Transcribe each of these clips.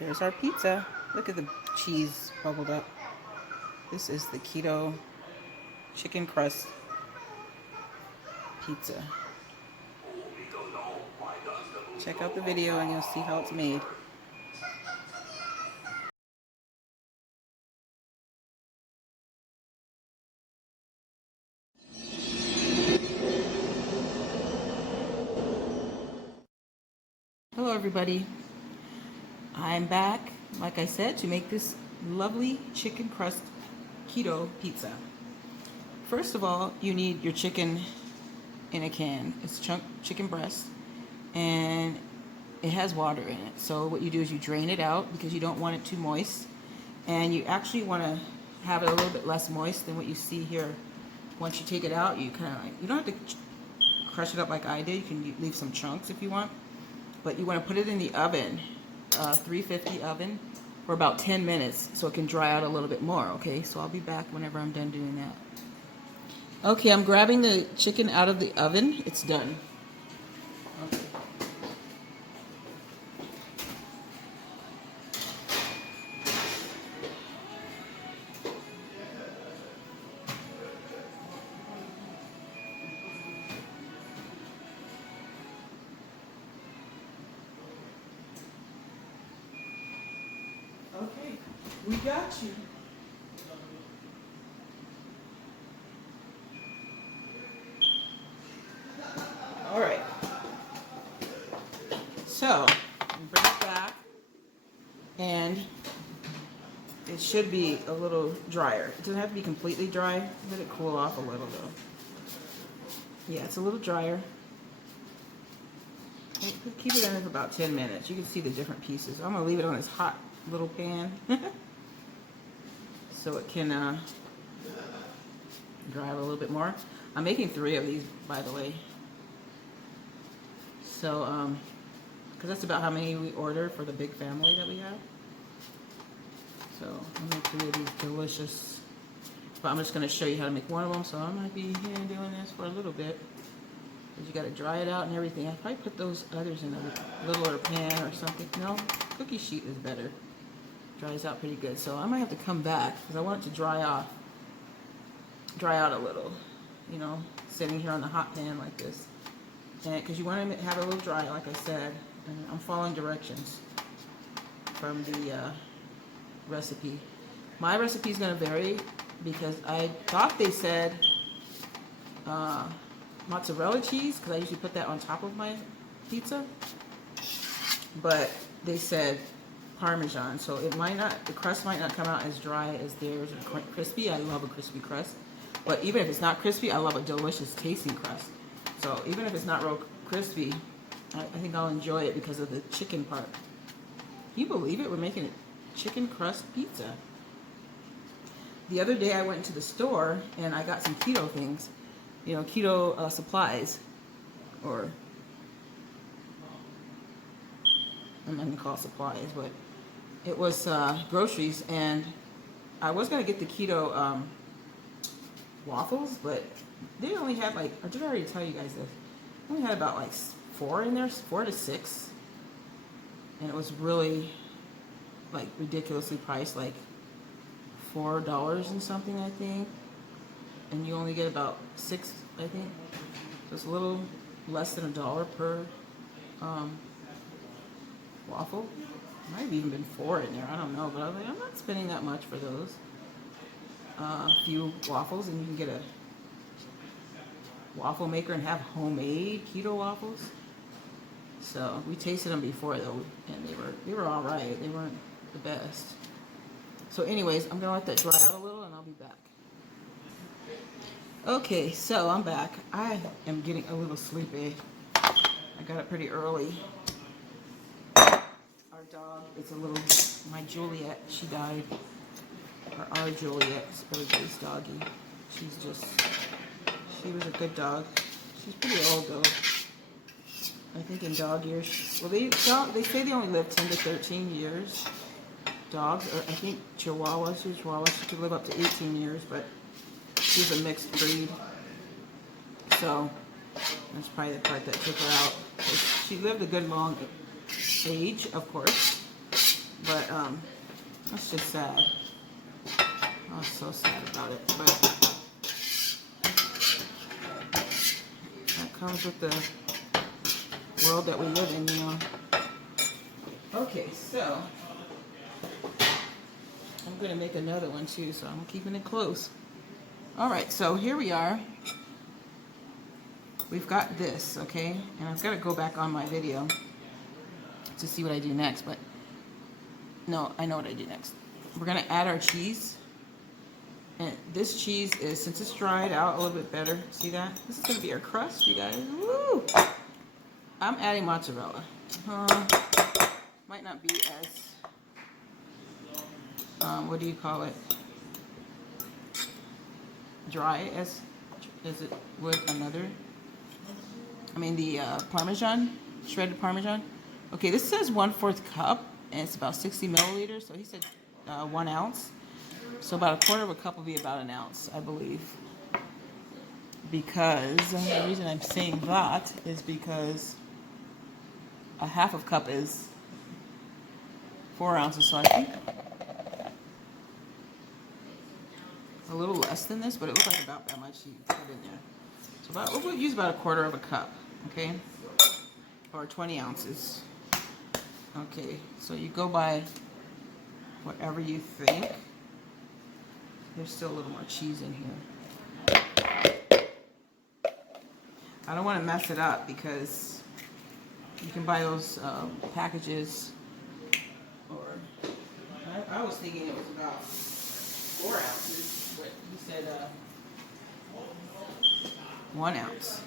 There's our pizza. Look at the cheese bubbled up. This is the keto chicken crust pizza. Check out the video and you'll see how it's made. Hello everybody. I'm back, like I said, to make this lovely chicken crust keto pizza. First of all, you need your chicken in a can. It's chunk chicken breast and it has water in it. So what you do is you drain it out because you don't want it too moist. And you actually want to have it a little bit less moist than what you see here. Once you take it out, you kind of you don't have to crush it up like I did. You can leave some chunks if you want. But you want to put it in the oven, 350 oven, for about 10 minutes so it can dry out a little bit more, okay? So I'll be back whenever I'm done doing that. Okay, I'm grabbing the chicken out of the oven. It's done. Okay. Okay, we got you. All right. So, bring it back, and it should be a little drier. It doesn't have to be completely dry. Let it cool off a little, though. Yeah, it's a little drier. Keep it in for about 10 minutes. You can see the different pieces. I'm going to leave it on this hot little pan so it can dry out a little bit more. I'm making 3 of these, by the way. So, because that's about how many we order for the big family that we have. So, I'm going to make 3 of these delicious. But I'm just going to show you how to make one of them. So, I might be here doing this for a little bit. Because you got to dry it out and everything. I'd probably put those others in a littler pan or something. No, cookie sheet is better. Dries out pretty good. So, I might have to come back because I want it to dry out a little. You know, sitting here on the hot pan like this. And because you want to have it a little dry, like I said. And I'm following directions from the recipe. My recipe is going to vary because I thought they said mozzarella cheese, because I usually put that on top of my pizza. But they said Parmesan, so it might not, the crust might not come out as dry as theirs or crispy. I love a crispy crust. But even if it's not crispy, I love a delicious tasting crust. So even if it's not real crispy, I think I'll enjoy it because of the chicken part. Can you believe it? We're making a chicken crust pizza. The other day I went into the store and I got some keto things. You know, keto supplies. Or, I'm not going to call it supplies, but it was groceries. And I was going to get the keto waffles, but they only had like, or did I already tell you guys this? They only had about like 4 in there, 4 to 6. And it was really like ridiculously priced, like $4 and something, I think. And you only get about 6, I think. So it's a little less than $1 per waffle. Might have even been 4 in there, I don't know. But I was like, I'm not spending that much for those. Few waffles, and you can get a waffle maker and have homemade keto waffles. So we tasted them before though, and they were all right. They weren't the best. So anyways, I'm gonna let that dry out a little, and I'll be back. Okay, so I'm back. I am getting a little sleepy. I got up pretty early. Our dog is a little, my Juliet, she died. Or our Juliet, everybody's doggy. She was a good dog. She's pretty old though. I think in dog years, well they say they only live 10 to 13 years. Dogs, or I think Chihuahuas she could live up to 18 years, but she's a mixed breed. So that's probably the part that took her out. She lived a good long age, of course. But that's just sad. I was so sad about it. But that comes with the world that we live in, you know. Okay, so I'm gonna make another one too, so I'm keeping it close. All right, so here we are. We've got this, okay? And I've got to go back on my video to see what I do next, but no, I know what I do next. We're gonna add our cheese. And this cheese is, since it's dried out a little bit better, see that? This is gonna be our crust, you guys. Woo! I'm adding mozzarella. Might not be as, what do you call it? Dry as it would another. I mean the Parmesan, shredded Parmesan. Okay, this says 1/4 cup, and it's about 60 milliliters. So he said 1 ounce. So about 1/4 cup will be about 1 ounce, I believe. Because the reason I'm saying that is because 1/2 cup is 4 ounces. So I think a little less than this, but it looks like about that much you put in there. So we'll use about 1/4 cup, okay? Or 20 ounces. Okay, so you go by whatever you think. There's still a little more cheese in here. I don't want to mess it up because you can buy those packages. Or I was thinking it was about 4 ounces, but he said 1 ounce.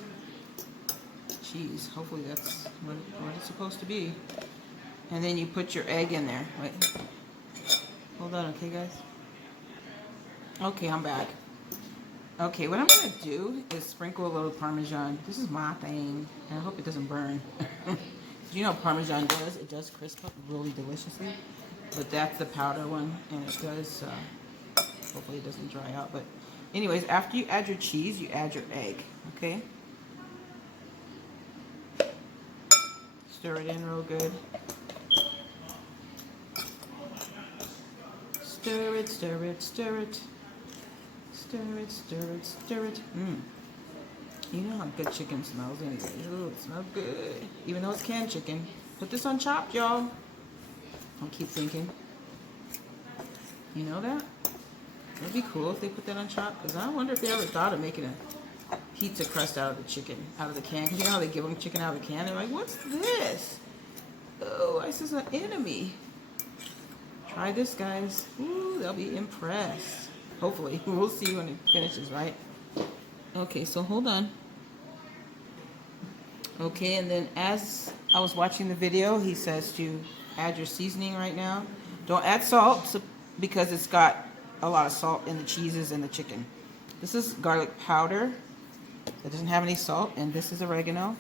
Cheese. Hopefully that's what it's supposed to be. And then you put your egg in there. Wait. Hold on, okay, guys? Okay, I'm back. Okay, what I'm going to do is sprinkle a little Parmesan. This is my thing, and I hope it doesn't burn. You know Parmesan does. It does crisp up really deliciously. But that's the powder one, and it does, hopefully it doesn't dry out. But anyways, after you add your cheese, you add your egg, okay? Stir it in real good. Stir it, stir it, stir it. Stir it, stir it, stir it. You know how good chicken smells anyway. Ooh, it smells good. Even though it's canned chicken. Put this on chopped, y'all. Don't keep thinking. You know that? It'd be cool if they put that on chopped. Because I wonder if they ever thought of making a pizza crust out of the chicken, out of the can. Because you know how they give them chicken out of the can? They're like, what's this? Oh, this is an enemy. Try this, guys. Ooh, they'll be impressed. Hopefully. We'll see when it finishes, right? Okay, so hold on. Okay, and then as I was watching the video, he says to add your seasoning right now. Don't add salt because it's got a lot of salt in the cheeses and the chicken. This is garlic powder. It doesn't have any salt, and this is oregano.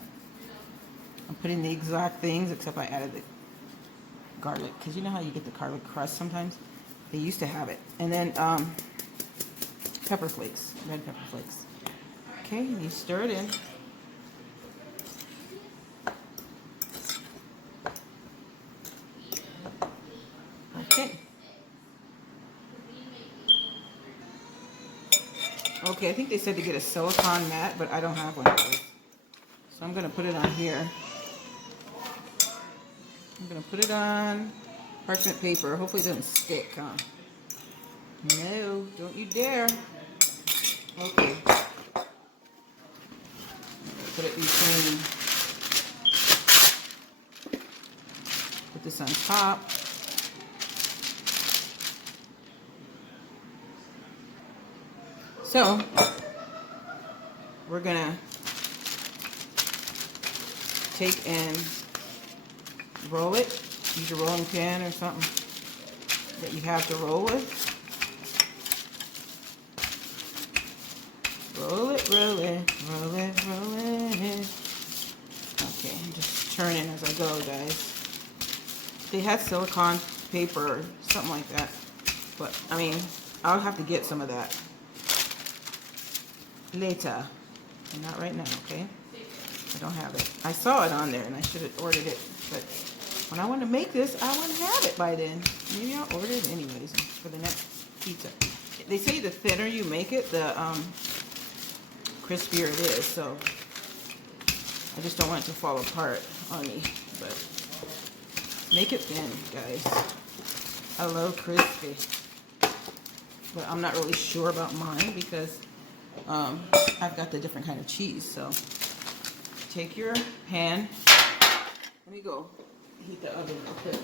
I'm putting the exact things except I added the garlic because you know how you get the garlic crust sometimes? They used to have it. And then pepper flakes, red pepper flakes. Okay, and you stir it in. Okay. Okay, I think they said to get a silicone mat, but I don't have one of those. So I'm going to put it on here. I'm going to put it on parchment paper. Hopefully it doesn't stick, huh? No, don't you dare. Okay. Put it between. Put this on top. So, we're gonna take and roll it. Use a rolling pin or something that you have to roll with. Roll it, roll it, roll it, roll it. Okay, I'm just turning as I go, guys. They had silicone paper or something like that. But, I mean, I'll have to get some of that later. And not right now, okay? I don't have it. I saw it on there and I should have ordered it, but when I want to make this, I want to have it by then. Maybe I'll order it anyways for the next pizza. They say the thinner you make it, the crispier it is. So I just don't want it to fall apart on me. But make it thin, guys. I love crispy. But I'm not really sure about mine because I've got the different kind of cheese. So take your pan. Let me go heat the oven real quick.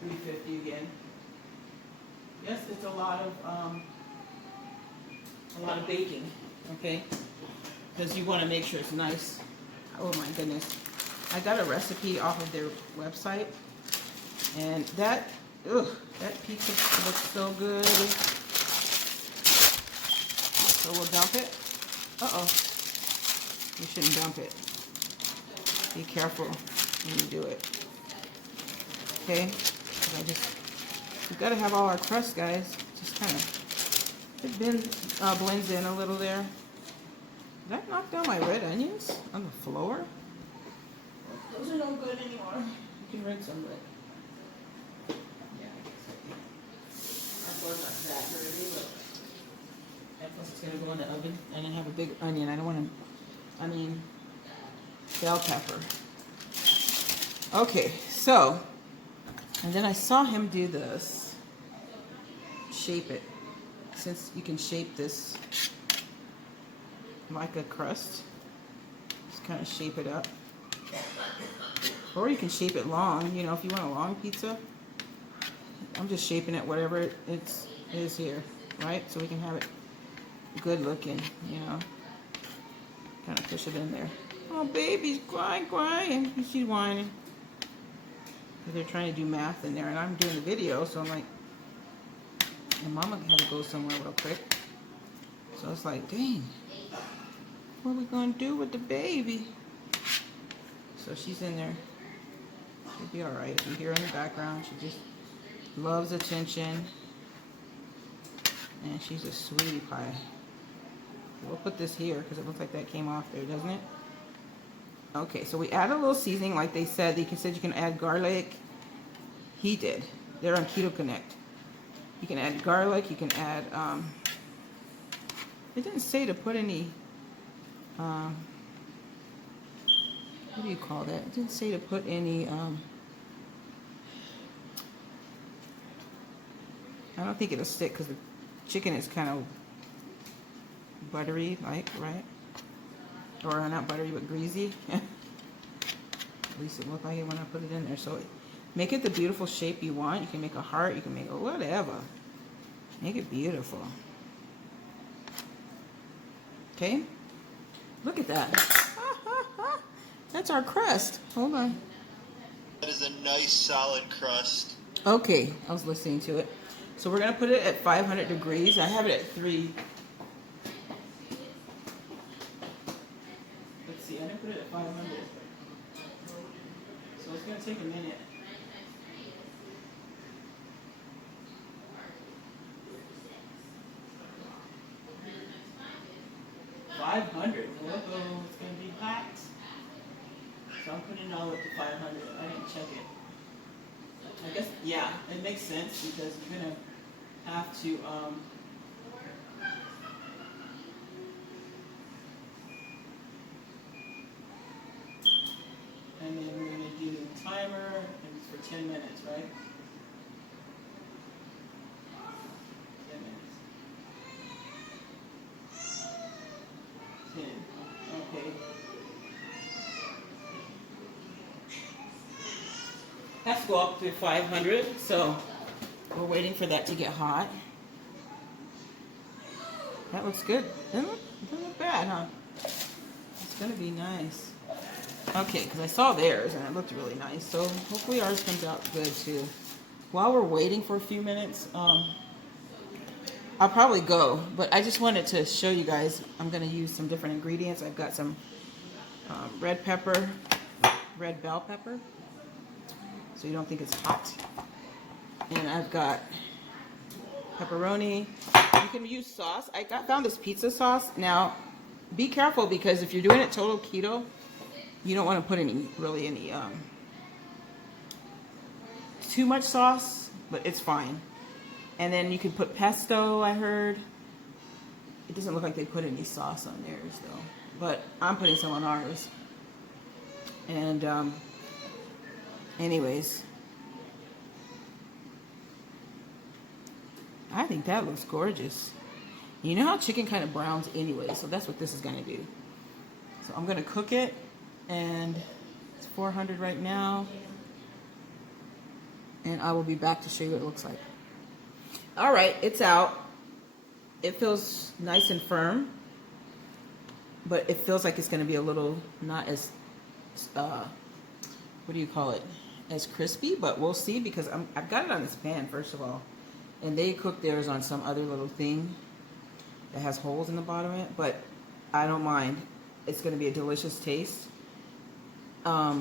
350 again. Yes, it's a lot of baking, okay? Because you want to make sure it's nice. Oh my goodness. I got a recipe off of their website, and that pizza looks so good. So we'll dump it. Uh-oh. You shouldn't dump it. Be careful when you do it. Okay? We've got to have all our crust, guys. Just kind of, it blends in a little there. Did I knock down my red onions on the floor? Those are no good anymore. You can rinse them, but yeah, I guess our floor's not that dirty, but and plus it's gonna go in the oven, and I have a big onion. I don't want to. Bell pepper. Okay, so, and then I saw him do this. Shape it, since you can shape this like a crust. Just kind of shape it up. Or you can shape it long, you know, if you want a long pizza. I'm just shaping it whatever it is here, right? So we can have it good looking, you know. Kind of push it in there. Oh, baby's crying. She's whining. They're trying to do math in there, and I'm doing the video, so I'm like, and Mama had to go somewhere real quick. So it's like, dang, what are we gonna do with the baby? So she's in there. She'll be all right. If you hear her in the background, she just loves attention, and she's a sweetie pie. We'll put this here because it looks like that came off there, doesn't it? Okay, so we add a little seasoning like they said. They said you can add garlic. He did. They're on Keto Connect. You can add garlic. You can add, it didn't say to put any, what do you call that? It didn't say to put any, I don't think it'll stick because the chicken is kind of buttery, like, right? Or not buttery, but greasy. At least it looked like it when I put it in there. So make it the beautiful shape you want. You can make a heart. You can make a whatever. Make it beautiful. Okay? Look at that. That's our crust. Hold on. That is a nice solid crust. Okay, I was listening to it. So we're going to put it at 500 degrees. I have it at 3. Let's see, I didn't put it at 500. So it's going to take a minute. $500. Uh-oh, it's going to be hot. So I'm putting it all up to 500. I didn't check it. I guess, yeah, it makes sense because you're going to have to, and then we're going to do the timer, and it's for 10 minutes, right? 10 minutes. 10. Okay. Has to go up to 500, so we're waiting for that to get hot. That looks good. Doesn't look bad, huh? It's going to be nice. Okay, because I saw theirs and it looked really nice. So hopefully ours comes out good too. While we're waiting for a few minutes, I'll probably go. But I just wanted to show you guys, I'm going to use some different ingredients. I've got some red pepper, red bell pepper, so you don't think it's hot. And I've got pepperoni. You can use sauce. I found this pizza sauce. Now, be careful because if you're doing it total keto, you don't want to put any too much sauce, but it's fine. And then you can put pesto, I heard. It doesn't look like they put any sauce on theirs though, but I'm putting some on ours. And anyways, I think that looks gorgeous. You know how chicken kind of browns anyway, so that's what this is gonna do. So I'm gonna cook it, and it's 400 right now. And I will be back to show you what it looks like. All right, it's out. It feels nice and firm, but it feels like it's gonna be a little not as, what do you call it? As crispy, but we'll see because I've got it on this pan first of all, and they cook theirs on some other little thing that has holes in the bottom of it, but I don't mind. It's going to be a delicious taste. We're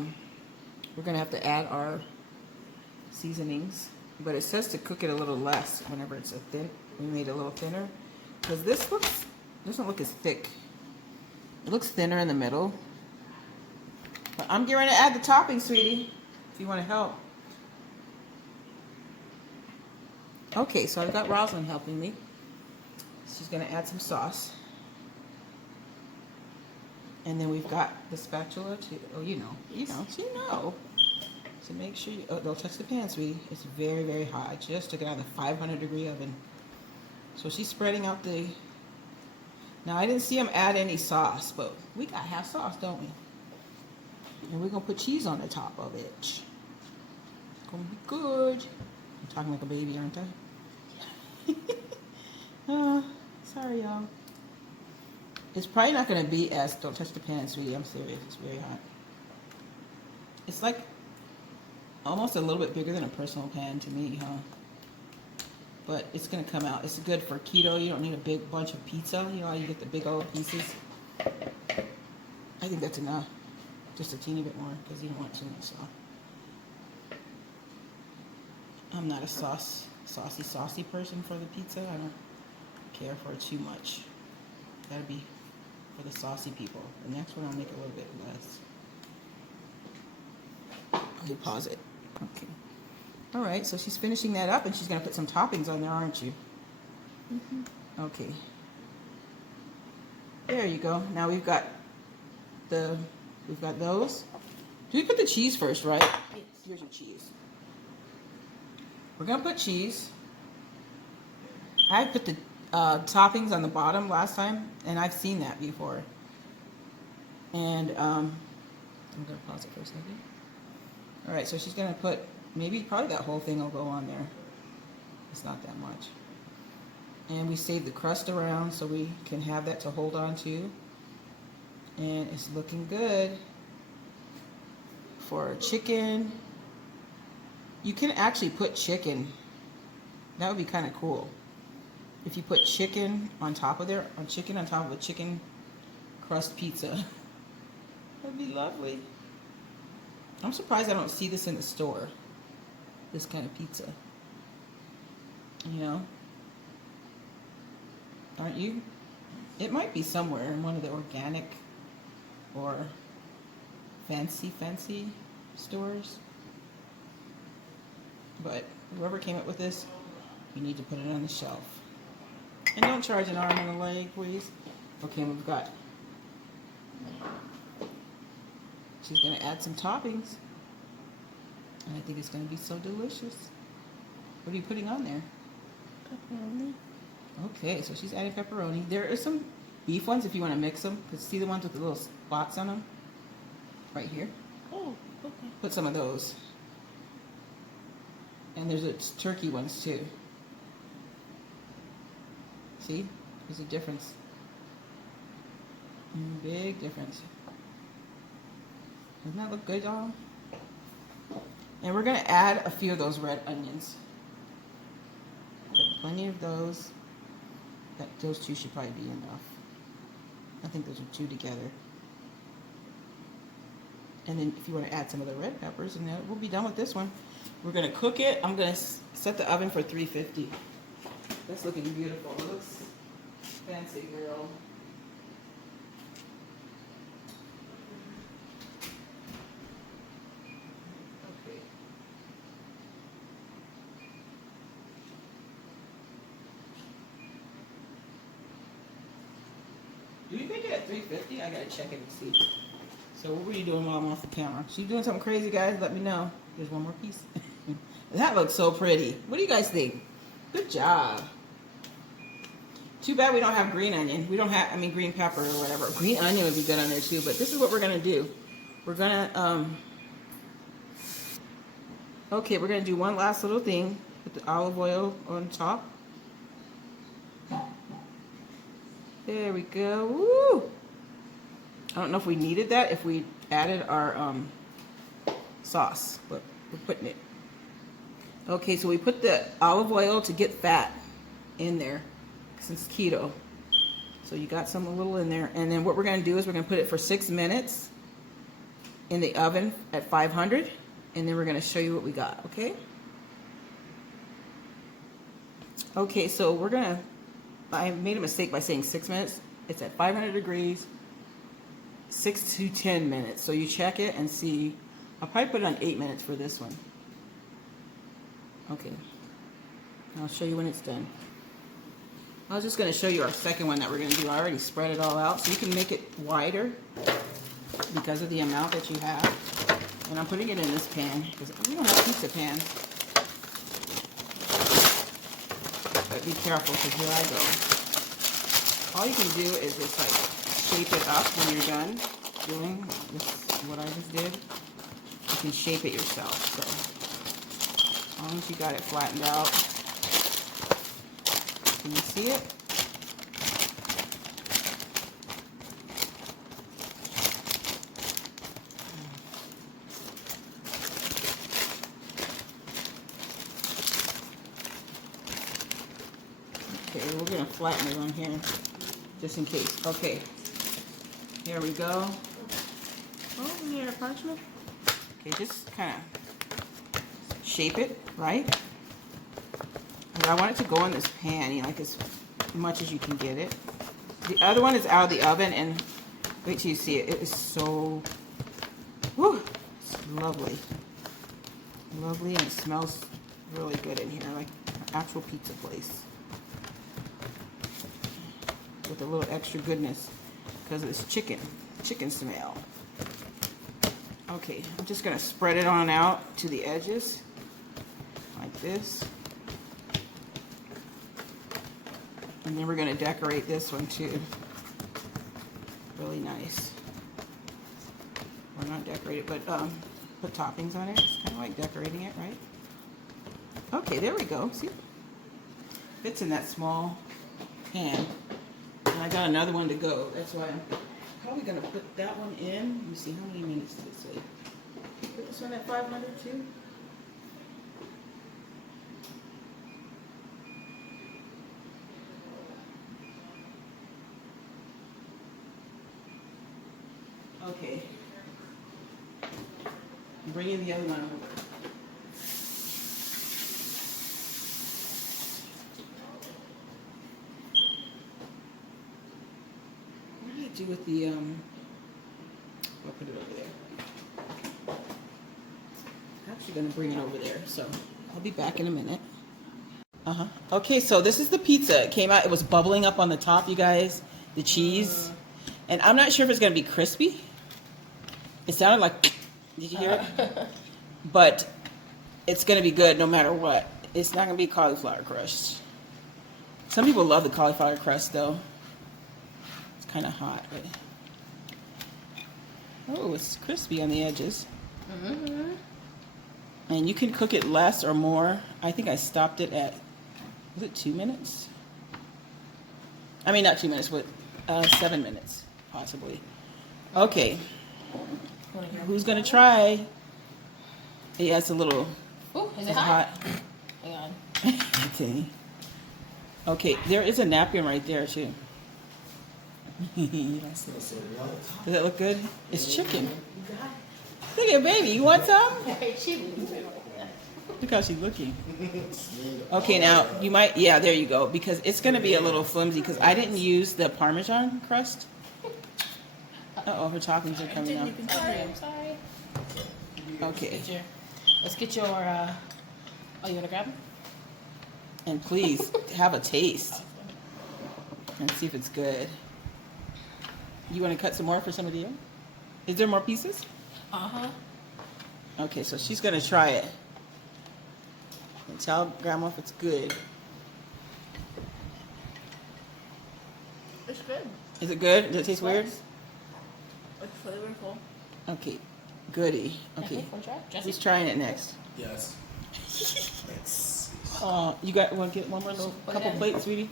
going to have to add our seasonings, but it says to cook it a little less whenever it's a thin. We made it a little thinner because this doesn't look as thick. It looks thinner in the middle. But I'm getting ready to add the topping, sweetie, if you want to help. Okay, so I've got Rosalind helping me. She's going to add some sauce. And then we've got the spatula too. Oh, you know. So make sure you, don't touch the pan, sweetie. It's very, very hot. I just took it out of the 500-degree oven. So she's spreading out the... Now, I didn't see them add any sauce, but we got to have sauce, don't we? And we're going to put cheese on the top of it. It's going to be good. I'm talking like a baby, aren't I? Sorry, y'all. It's probably not going to be as... Don't touch the pan, sweetie. I'm serious. It's very hot. It's like almost a little bit bigger than a personal pan to me, huh? But it's going to come out. It's good for keto. You don't need a big bunch of pizza. You know how you get the big old pieces? I think that's enough. Just a teeny bit more because you don't want too much sauce. I'm not a saucy person for the pizza. I don't care for it too much. Gotta be for the saucy people. The next one I'll make a little bit less. Let me pause it. Okay. All right, so she's finishing that up, and she's gonna put some toppings on there, aren't you? Mm-hmm. Okay. There you go. Now we've got those. Do we put the cheese first, right? Yes. Here's your cheese. We're gonna put cheese. I put the toppings on the bottom last time, and I've seen that before. And I'm gonna pause it for a second. All right, so she's gonna put probably that whole thing will go on there. It's not that much. And we save the crust around so we can have that to hold on to. And it's looking good for chicken. You can actually put chicken. That would be kind of cool. If you put chicken on top of a chicken crust pizza. That'd be lovely. I'm surprised I don't see this in the store. This kind of pizza. You know? Aren't you? It might be somewhere in one of the organic or fancy stores. But whoever came up with this, you need to put it on the shelf. And don't charge an arm and a leg, please. Okay, we've got... She's going to add some toppings. And I think it's going to be so delicious. What are you putting on there? Pepperoni. Okay, so she's adding pepperoni. There are some beef ones if you want to mix them. Because see the ones with the little spots on them? Right here. Oh, okay. Put some of those. And there's turkey ones too. See? There's a difference. Big difference. Doesn't that look good, y'all? And we're going to add a few of those red onions. Plenty of those. Those two should probably be enough. I think those are two together. And then if you want to add some of the red peppers, and then we'll be done with this one. We're going to cook it. I'm going to set the oven for 350. That's looking beautiful. It looks fancy, girl. Okay. like 350. I gotta check it and see. So what were you doing while I'm off the camera? So you doing something crazy, guys? Let me know. There's one more piece. That looks so pretty. What do you guys think? Good job. Too bad we don't have green onion. We don't have, I mean, green pepper or whatever. Green onion would be good on there too, but this is what we're gonna do. We're gonna, okay, we're gonna do one last little thing. Put the olive oil on top. There we go. Woo! I don't know if we needed that, if we added our sauce, but we're putting it. Okay, so we put the olive oil to get fat in there, since keto. So you got some a little in there. And then what we're gonna do is we're gonna put it for 6 minutes in the oven at 500, and then we're gonna show you what we got, okay? Okay, so we're gonna, I made a mistake by saying 6 minutes. It's at 500 degrees, 6 to 10 minutes. So you check it and see. I'll probably put it on 8 minutes for this one. Okay, I'll show you when it's done. I was just going to show you our second one that we're going to do. I already spread it all out so you can make it wider because of the amount that you have. And I'm putting it in this pan because we don't have pizza pans. But be careful because here I go. All you can do is just like shape it up when you're done doing this, what I just did. You can shape it yourself. So as long as you got it flattened out. Can you see it? Okay, we're going to flatten it on here just in case. Okay, here we go. Oh, we need a parchment. Okay, just kind of shape it, right? And I want it to go in this pan, you know, like as much as you can get it. The other one is out of the oven, and wait till you see it. It is so, whew, it's lovely. Lovely, and it smells really good in here, like an actual pizza place. With a little extra goodness because of this chicken smell. Okay, I'm just gonna spread it on out to the edges like this. And then we're gonna decorate this one too. Really nice. Or not decorate it, but put toppings on it. It's kind of like decorating it, right? Okay, there we go. See? Fits in that small pan. And I got another one to go. That's why I'm probably gonna put that one in. Let me see, how many minutes did it say? Put this one at 500 too. Okay. I'm bringing the other one over. What did I do with the, I'll put it over there. I'm actually going to bring it over there, so I'll be back in a minute. Okay, so this is the pizza. It came out, it was bubbling up on the top, you guys, the cheese. And I'm not sure if it's going to be crispy. It sounded like, did you hear it? But it's going to be good no matter what. It's not going to be cauliflower crust. Some people love the cauliflower crust, though. It's kind of hot. But oh, it's crispy on the edges. Mm-hmm. And you can cook it less or more. I think I stopped it at, was it 2 minutes? I mean, not 2 minutes, but 7 minutes, possibly. Okay. Who's gonna try? Yeah, it's a little. Oh, is it hot? Hang on. Okay. Okay, there is a napkin right there too. Does that look good? It's chicken. Look at baby. You want some? Look how she's looking. Okay, now you might. Yeah, there you go. Because it's gonna be a little flimsy because I didn't use the Parmesan crust. Uh-oh, her toppings are coming out. I'm sorry. Okay. Let's get your, oh, you want to grab them? And please, have a taste. And see if it's good. You want to cut some more for somebody else? Is there more pieces? Uh-huh. Okay, so she's going to try it. And tell Grandma if it's good. It's good. Is it good? Does it taste weird? It's flavorful. Okay, goody. Okay, who's trying it next? Yes. You want to get one more little couple plates, sweetie?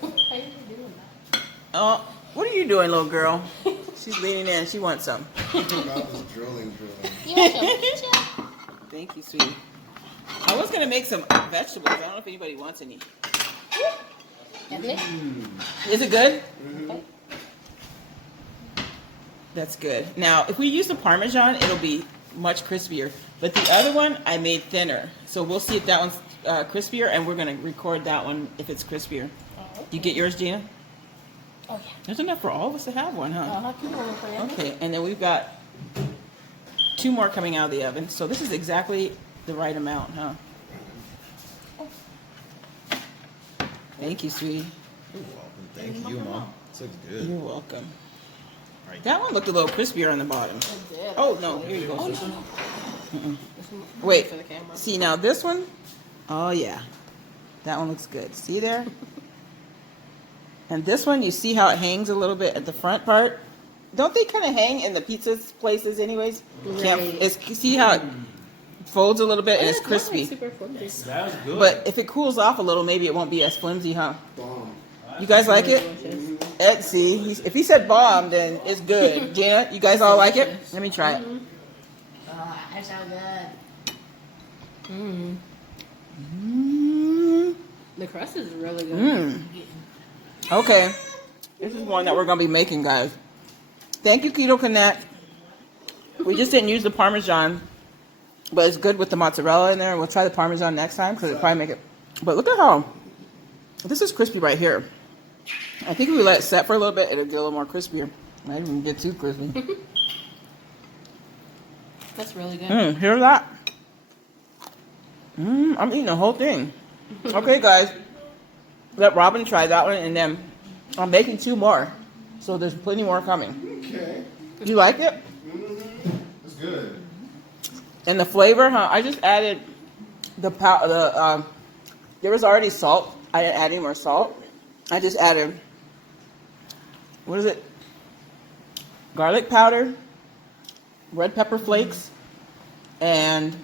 How are you doing that? Oh, what are you doing, little girl? She's leaning in. She wants some. Mouth is drooling. You want some? Thank you, sweetie. I was going to make some vegetables. I don't know if anybody wants any. Is it good? Okay. That's good. Now, if we use the Parmesan, it'll be much crispier. But the other one, I made thinner. So we'll see if that one's crispier, and we're going to record that one if it's crispier. Oh, okay. You get yours, Gina? Oh, yeah. There's enough for all of us to have one, huh? Uh-huh. Keep rolling for you. Okay, and then we've got 2 more coming out of the oven. So this is exactly the right amount, huh? Thank you, sweetie. You're welcome. Thank you, Mom. This looks good. You're welcome. Right. That one looked a little crispier on the bottom. It did. Oh, no, here you go. Oh, sweetie. no. Wait, For the camera. see now this one? Oh yeah, that one looks good. See there? And this one, you see how it hangs a little bit at the front part? Don't they kind of hang in the pizza places anyways? Right. See how it folds a little bit and it's It's not, like, crispy. super flimsy. That was good. But if it cools off a little, maybe it won't be as flimsy, huh? Bomb. You guys like it? Delicious. Ed, see, if he said bomb, then it's good. Gina, you guys all like it? Let me try it. Oh, that sounds good. Mmm. Mm. The crust is really good. Mm. Okay, this is one that we're gonna be making, guys. Thank you, Keto Connect. We just didn't use the Parmesan, but it's good with the mozzarella in there. We'll try the Parmesan next time because it'll probably make it. But look at how this is crispy right here. I think if we let it set for a little bit, it'll get a little more crispier. Might even get too crispy. That's really good. Hear that? I'm eating the whole thing. Okay, guys. Let Robin try that one, and then I'm making 2 more. So there's plenty more coming. Okay. You like it? It's good. And the flavor, huh? I just added there was already salt. I didn't add any more salt. I just added, what is it? Garlic powder, red pepper flakes, and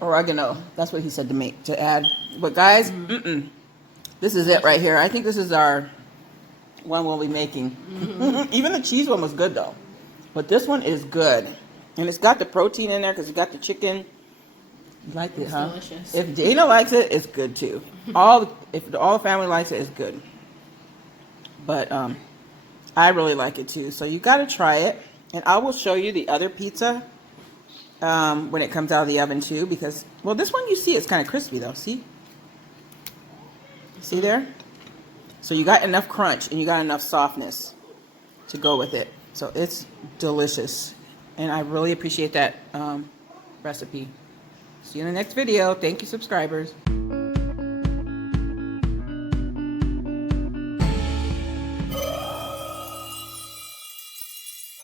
oregano. That's what he said to add. But guys, this is it right here. I think this is our one we'll be making. Even the cheese one was good though. But this one is good. And it's got the protein in there because it's got the chicken. You like it, huh? Delicious. If Dana likes it, it's good too. If all the family likes it, it's good. But I really like it too. So you got to try it. And I will show you the other pizza when it comes out of the oven too. Because, well, this one you see it's kind of crispy though. See? See there? So you got enough crunch and you got enough softness to go with it. So it's delicious. And I really appreciate that recipe. See you in the next video. Thank you, subscribers.